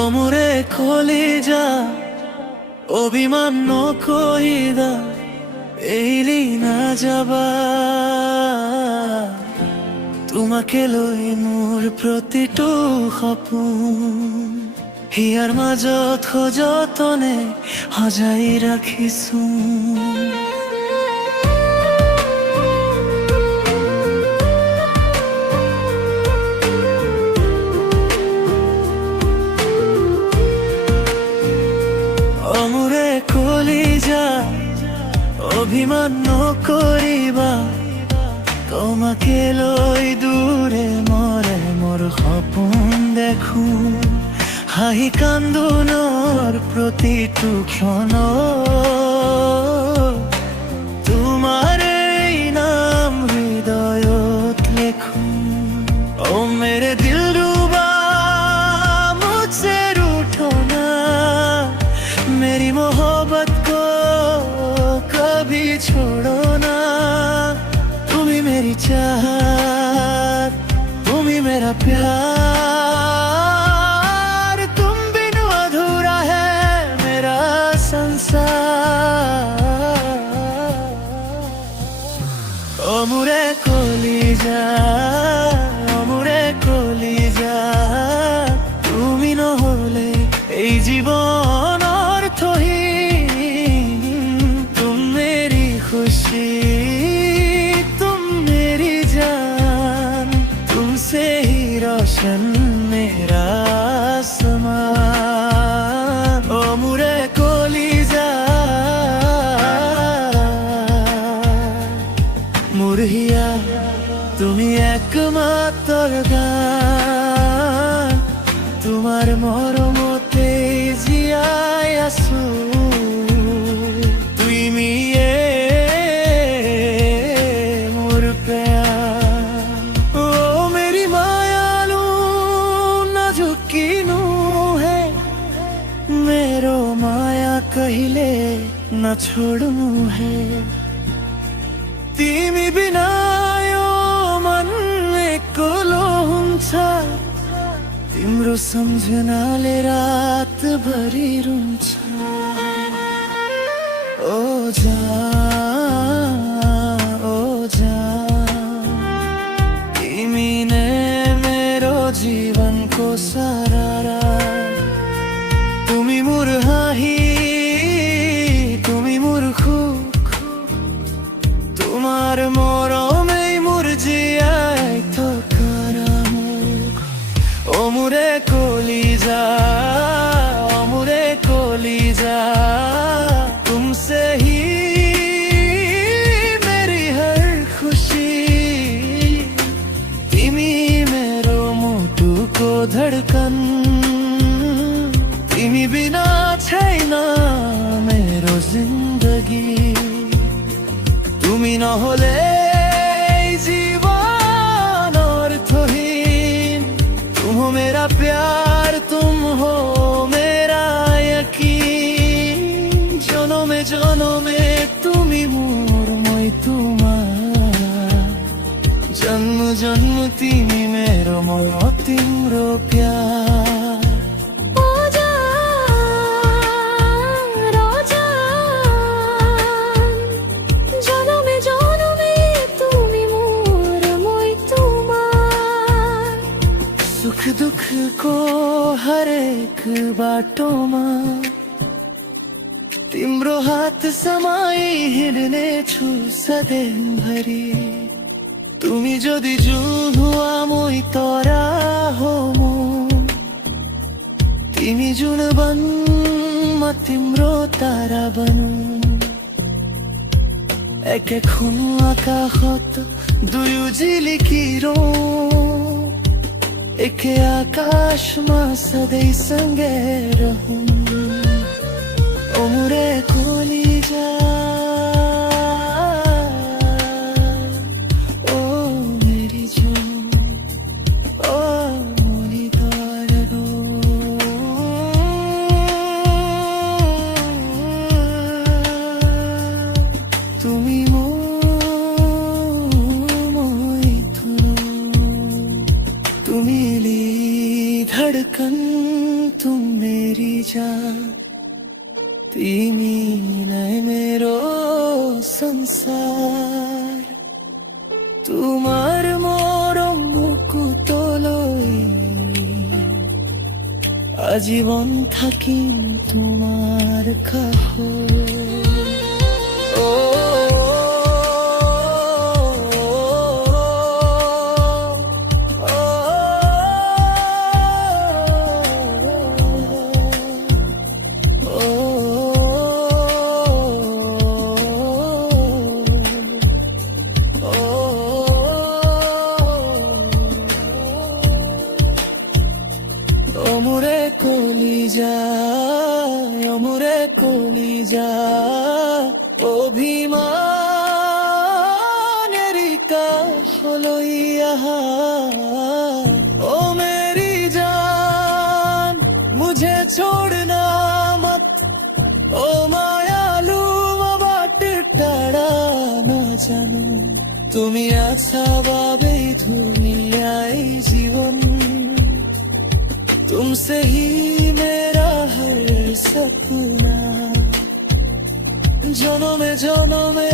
ওমরে কলিজা অভিমান নকইদা এলি না যাবা তোমাকে লৈ মোৰ প্ৰতিটো সপোন হিয়াৰ মাজত সযতনে সজাই ৰাখিছো অমৰে কলিজা অভিমান নকৰিবা তোমাকে লৈ দূৰে মৰে মোৰ সপোন দেখো হাঁহি কান্দোনৰ প্ৰতিটো ক্ষণ তোমাৰ এই নাম হৃদয়ত লেখো ও মেৰে দিল ডুবা মুঝसे रूठो ना मेरी मोहब्बत को कभी छोड़ो ना तुम्ही मेरी चाहत तुम्ही मेरा प्यार तुम बिन अधूरा है मेरा संसार ओ मुरे कलिजा ओ मुरे कलिजा তুমি নহলে এই জীবন অর্থহীন तुम मेरी खुशी तुम मेरी जान तुमसे ही रोशन मेरा आसमान ओ मुरे कलिजा মুরহিয়া তুমি একমাত্র গান তোমার মরমতে জিয়াই আছো তুমি মোর প্যার ও মেরি মায়ালু নাজুক কিনু হে मेरो माया कहिले न छोड्नु है तिमी बिना यो मन एक्लो हुन्छ तिम्रो सम्झनाले रातभरि रुन्छ ओ जान तिमी नै मेरो जीवनको सारा তুমি মোর হাঁহি তুমি মোর সুখ তোমার মরমেই মোর জিয়াই থকাৰ মুখ ও মুরে কলিজা ও মুরে কলিজা तुमसे ही मेरी हर खुशी तिमी मेरो मुटुको धडकन तिमी बिना छैन मेरो जिन्दगी তুমি নহলে जीवन अर्थहीन तुम हो मेरा प्यार तुम हो मेरा यकीन जनमे जनमे তুমি মোর মই তোমার जन्म जन्म तिमी मेरो মই तिम्रो प्यार सुख दुख को हरेक बाटोमा तिम्रो हात समाई हिँड्ने छु सधैँभरि তুমি যদি जुहुआ মই तरा हो तिमी जुन बन म तिम्रो तारा बनू एके खुन आकाशत दुयु झिलिकिरौँ एके आकाशमा सधैँ सँगै रहूं ओ मुरे कलिजा তুমি तुम मेरी धड़कन तुम मेरी जान तीमी नए मेरो संसार तुम्हार मोरम मुकुतलई आजीवन থাকিম তোমার কাছে অমরে কলিজা অভিমানেরি কাহলইয়া ও মেরি জান मुझे छोड़ना मत ও মায়ালু बाट টাড়া না জানো তুমি আছা বাবে দুনিয়ায় জীবন तुमसे ही मेरा हर सपना जनमे जनमे